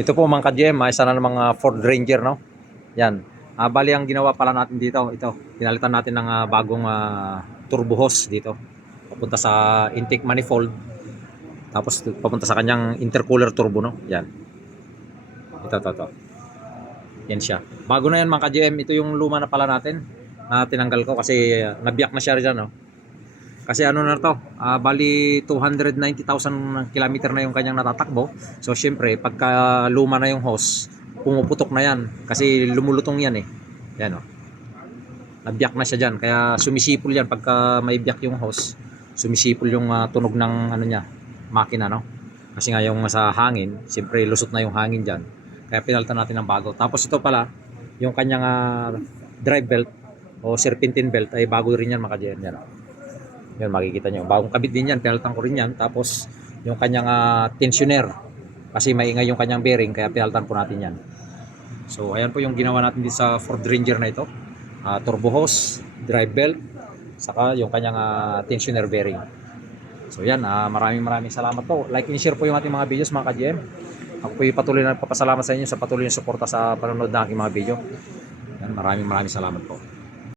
Ito po mga ka-GM, isa na ng mga Ford Ranger, no? Yan. Bali ang ginawa pala natin dito, ito, pinalitan natin ng bagong turbo hose dito. Papunta sa intake manifold. Tapos papunta sa kanyang intercooler turbo, no? Yan. Ito. Yan siya. Bago na yan mga ka-GM, ito yung luma na pala natin na tinanggal ko kasi nabiyak na siya dyan, no? Kasi ano na to, bali 290,000 kilometer na yung kanyang natatakbo. So syempre, pagka luma na yung hose, pumuputok na yan. Kasi lumulutong yan eh. Yan o. Nabiyak na siya dyan. Kaya sumisipol yan pagka may biyak yung hose. Sumisipol yung tunog ng ano niya, makina, no? Kasi nga yung sa hangin, syempre lusot na yung hangin dyan. Kaya pinalitan natin ng bago. Tapos ito pala, yung kanyang drive belt o serpentine belt ay bago rin yan mga ka-GM. Yan o. Yun, makikita nyo. Bagong kabit din yan. Pinalitan ko rin yan. Tapos, yung kanyang tensioner. Kasi maingay yung kanyang bearing. Kaya pinalitan po natin yan. So, ayan po yung ginawa natin dito sa Ford Ranger na ito. Turbo hose, drive belt, saka yung kanyang tensioner bearing. So, yan. Maraming salamat po. Like and share po yung ating mga videos mga ka-GM. Ako po yung patuloy na papasalamat sa inyo sa patuloy na suporta sa panonood ng aking mga video. Yan, maraming salamat po.